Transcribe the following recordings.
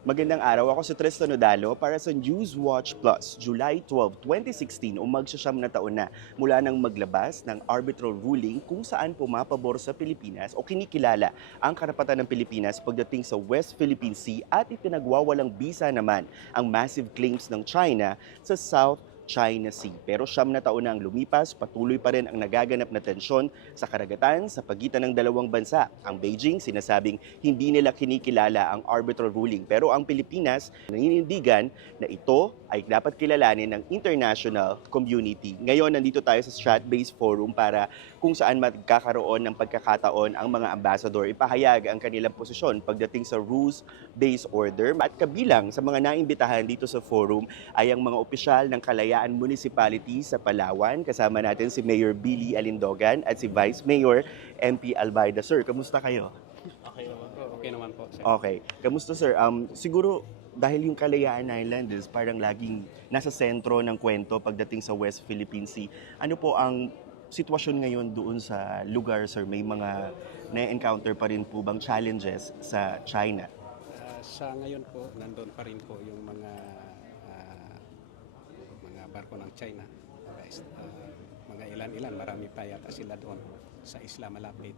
Magandang araw, ako si Tristan Odalo para sa Newswatch Plus. July 12, 2016 o magsasyam na taon na mula nang maglabas ng arbitral ruling kung saan pumapabor sa Pilipinas o kinikilala ang karapatan ng Pilipinas pagdating sa West Philippine Sea at ipinagwawalang bisa naman ang massive claims ng China sa South China Sea. Pero siyam na taon na ang lumipas, patuloy pa rin ang nagaganap na tensyon sa karagatan sa pagitan ng dalawang bansa. Ang Beijing sinasabing hindi nila kinikilala ang arbitral ruling, pero ang Pilipinas naninindigan na ito ay dapat kilalanin ng international community. Ngayon, nandito tayo sa Strat-Based Forum para kung saan magkakaroon ng pagkakataon ang mga ambassador ipahayag ang kanilang posisyon pagdating sa rules-based order. At kabilang sa mga naimbitahan dito sa forum ay ang mga opisyal ng Kalayaan Municipality sa Palawan. Kasama natin si Mayor Billy Alindogan at si Vice Mayor MP Albayda. Sir, kamusta kayo? Okay naman po. Okay naman po, sir. Okay. Kamusta, sir? Siguro dahil yung Kalayaan Islands parang laging nasa sentro ng kwento pagdating sa West Philippine Sea. Ano po ang sitwasyon ngayon doon sa lugar, sir? May mga na-encounter pa rin po bang challenges sa China? Sa ngayon po, nandun pa rin po yung mga barko ng China. Guys, mga ilan-ilan, marami pa yata sila doon sa isla malapit.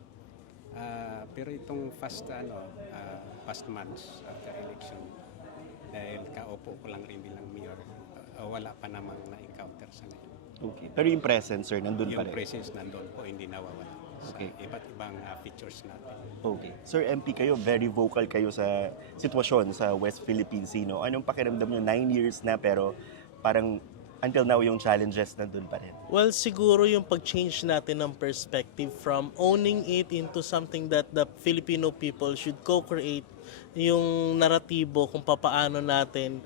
Pero itong past months after election, dahil kaupo ko lang rin bilang mayor, wala pa namang na-encounter sa ngayon. Okay. Pero yung presence, sir, nandun pa Yung rin? presence nandun po, hindi nawawala sa Okay. iba't ibang features natin. Okay. Sir MP, kayo, very vocal kayo sa sitwasyon sa West Philippine Sea, no? Anong pakiramdam nyo? 9 years na pero parang until now yung challenges nandun pa rin. Well, siguro yung pag-change natin ng perspective from owning it into something that the Filipino people should co-create yung naratibo kung paano natin,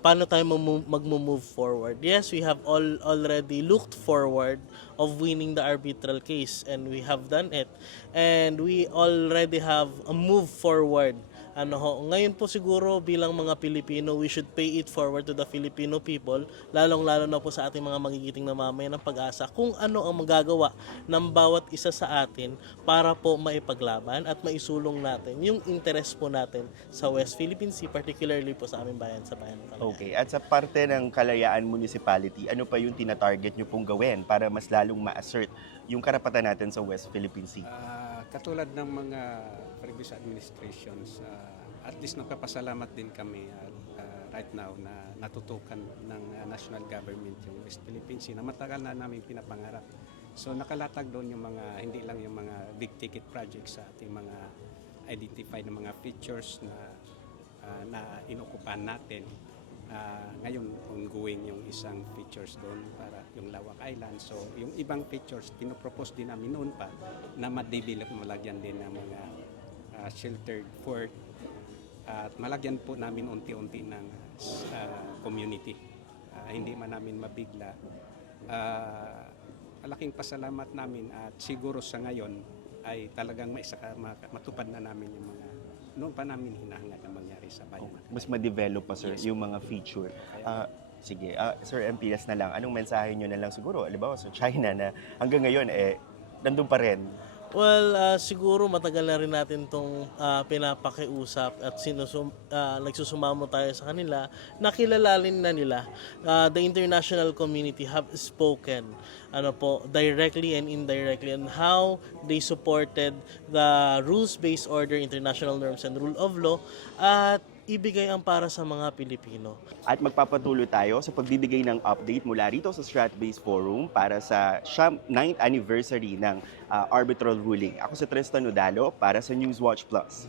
paano tayo mag-move forward. Yes, we have already looked forward of winning the arbitral case and we have done it. And we already have a move forward. Ngayon po siguro bilang mga Pilipino, we should pay it forward to the Filipino people, lalong-lalo na po sa ating mga magigiting na mamayan ng pag-asa, kung ano ang magagawa ng bawat isa sa atin para po maipaglaban at maisulong natin yung interest po natin sa West Philippine Sea, particularly po sa aming bayan, sa bayan ng Kalayaan. Okay. At sa parte ng Kalayaan Municipality, ano pa yung tinatarget nyo pong gawin para mas lalong ma-assert yung karapatan natin sa West Philippine Sea? Katulad ng mga previous administrations, at least nagpapasalamat din kami right now na natutukan ng national government yung West Philippine Sea na matagal na namin pinapangarap. So nakalatag doon yung mga, hindi lang yung mga big ticket projects sa ating mga identified na mga features na inokupan natin. Ngayon ongoing yung isang features doon para yung Lawak Island. So yung ibang features pinopropose din namin noon pa na ma-develop, malagyan din ng mga sheltered fort at malagyan po namin unti-unti ng community. Hindi man namin mabigla. Malaking pasalamat namin at siguro sa ngayon ay talagang matupad na namin yung mga noon pa namin hinahangad na mangyari sa bayan. Mas ma-develop pa, sir, Yes. yung mga feature. Sige, Sir MPS na lang, anong mensahe nyo na lang siguro, alimbawa sa China na hanggang ngayon, nandun pa rin? Well, siguro matagal na rin natin itong pinapakiusap at nagsusumamo tayo sa kanila. Nakilalalin na nila. The international community have spoken directly and indirectly on how they supported the rules-based order, international norms, and rule of law at ibigay ang para sa mga Pilipino. At magpapatuloy tayo sa pagbibigay ng update mula rito sa Strat-Based Forum para sa 9th anniversary ng arbitral ruling. Ako si Tristan Odalo para sa Newswatch Plus.